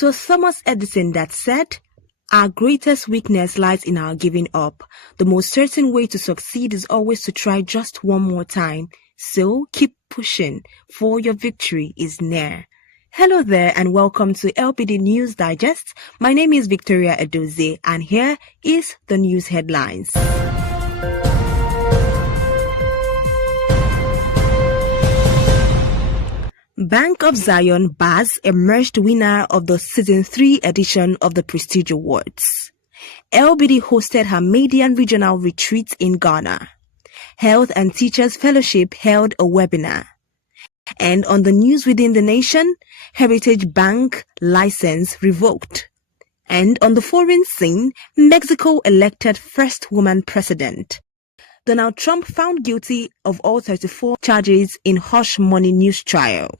It was Thomas Edison that said, "Our greatest weakness lies in our giving up. The most certain way to succeed is always to try just one more time. So keep pushing, for your victory is near." Hello there and welcome to LBD News Digest. My name is Victoria Edoze and here is the news headlines. Bank of Zion Baz emerged winner of the Season 3 edition of the Prestige Awards. LBD hosted her maiden regional retreat in Ghana. Health and Teachers Fellowship held a webinar. And on the news within the nation, Heritage Bank license revoked. And on the foreign scene, Mexico elected first woman president. Donald Trump found guilty of all 34 charges in hush money news trial.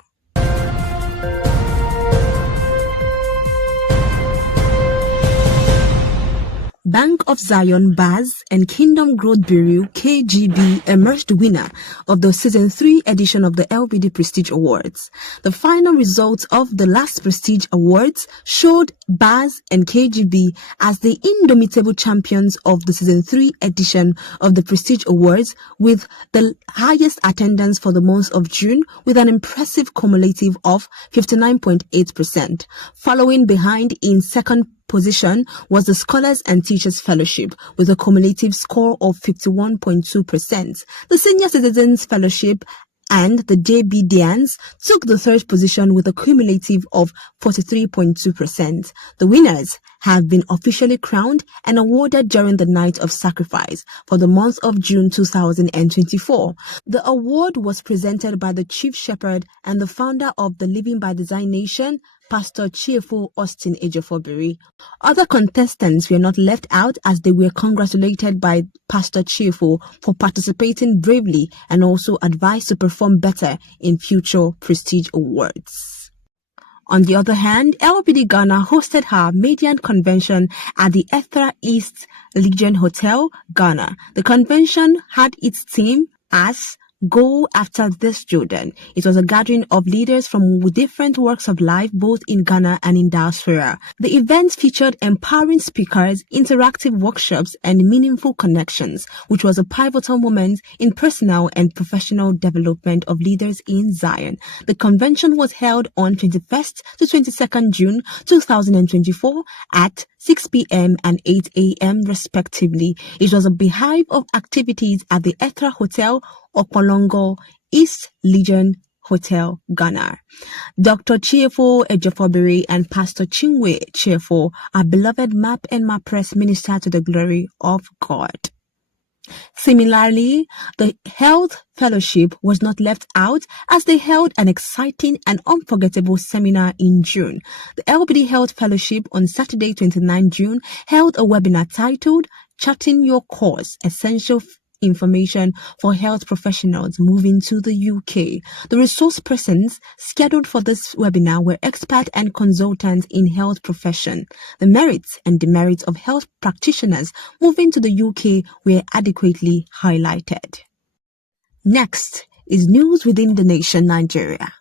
Bank of Zion Baz and Kingdom Growth Bureau KGB emerged winner of the Season 3 edition of the LBD Prestige Awards. The final results of the last Prestige Awards showed Baz and KGB as the indomitable champions of the Season 3 edition of the Prestige Awards, with the highest attendance for the month of June with an impressive cumulative of 59.8%. Following behind in second position was the Scholars and Teachers Fellowship with a cumulative score of 51.2%. The Senior Citizens Fellowship and the JBDians took the third position with a cumulative of 43.2%. The winners have been officially crowned and awarded during the night of sacrifice for the month of June 2024. The award was presented by the Chief Shepherd and the founder of the LBD Nation, Pastor Chiefo Austin Ejefobiri. Other contestants were not left out as they were congratulated by Pastor Chiefo for participating bravely and also advised to perform better in future Prestige Awards. On the other hand, LBD Ghana hosted her maiden convention at the Ethra East Legion Hotel, Ghana. The convention had its theme as "Go After This Jordan." It was a gathering of leaders from different walks of life, both in Ghana and in diaspora. The event featured empowering speakers, interactive workshops, and meaningful connections, which was a pivotal moment in personal and professional development of leaders in Zion. The convention was held on 21st to 22nd June 2024 at 6 p.m. and 8 a.m. respectively. It was a beehive of activities at the Ethra Hotel, Okolongo, East Legion Hotel, Ghana. Dr. Chiefo Ejefobiri and Pastor Chinwe Chiefo are beloved MAP and MAPRES minister to the glory of God. Similarly, the Health Fellowship was not left out as they held an exciting and unforgettable seminar in June. The LBD Health Fellowship on Saturday 29 June held a webinar titled "Charting Your Course: Essential Information for Health Professionals Moving to the UK." The resource persons scheduled for this webinar were experts and consultants in health profession. The merits and demerits of health practitioners moving to the UK were adequately highlighted. Next is news within the nation, Nigeria.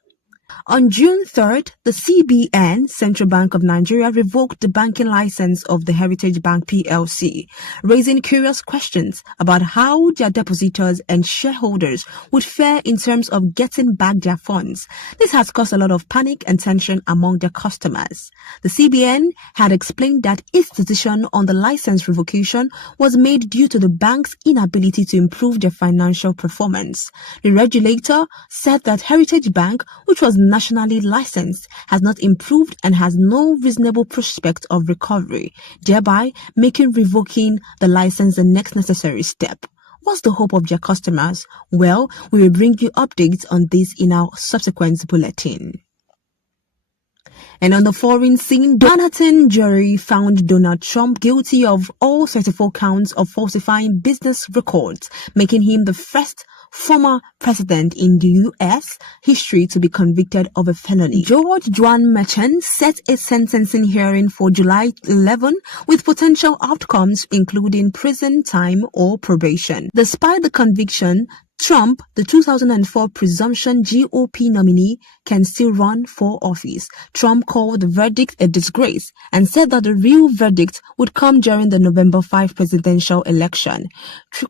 On June 3rd, the CBN, Central Bank of Nigeria, revoked the banking license of the Heritage Bank PLC, raising curious questions about how their depositors and shareholders would fare in terms of getting back their funds. This has caused a lot of panic and tension among their customers. The CBN had explained that its decision on the license revocation was made due to the bank's inability to improve their financial performance. The regulator said that Heritage Bank, which was nationally licensed, has not improved and has no reasonable prospect of recovery, thereby making revoking the license the next necessary step. What's the hope of their customers? Well, we will bring you updates on this in our subsequent bulletin. And on the foreign scene, Manhattan jury found Donald Trump guilty of all 34 counts of falsifying business records, making him the first former president in the U.S. history to be convicted of a felony. George Juan Merchant set a sentencing hearing for July 11 with potential outcomes including prison time or probation. Despite the conviction, Trump, the 2004 presumption GOP nominee, can still run for office. Trump called the verdict a disgrace and said that the real verdict would come during the November 5 presidential election.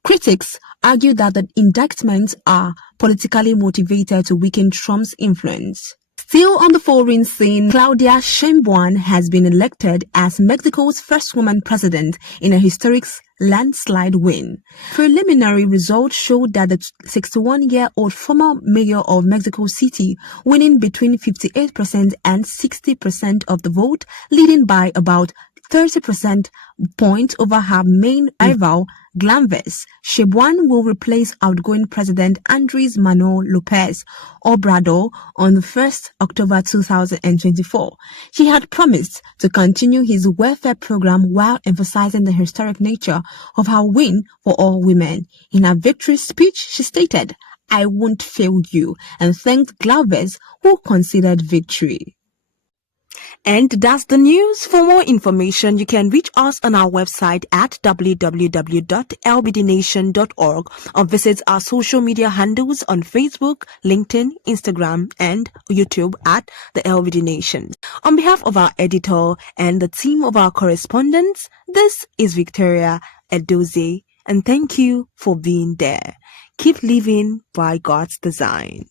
Critics argue that the indictments are politically motivated to weaken Trump's influence. Still on the foreign scene, Claudia Sheinbaum has been elected as Mexico's first woman president in a historic landslide win. Preliminary results showed that the 61-year-old former mayor of Mexico City winning between 58% and 60% of the vote, leading by about 30% point over her main rival, Glanvez. Sheinbaum will replace outgoing President Andres Manuel Lopez Obrador on the 1st October 2024. She had promised to continue his welfare program while emphasizing the historic nature of her win for all women. In her victory speech, she stated, "I won't fail you," and thanked Glanvez, who considered victory. And that's the news. For more information, you can reach us on our website at www.lbdnation.org or visit our social media handles on Facebook, LinkedIn, Instagram, and YouTube at the LBD Nation. On behalf of our editor and the team of our correspondents, this is Victoria Edoze, and thank you for being there. Keep living by God's design.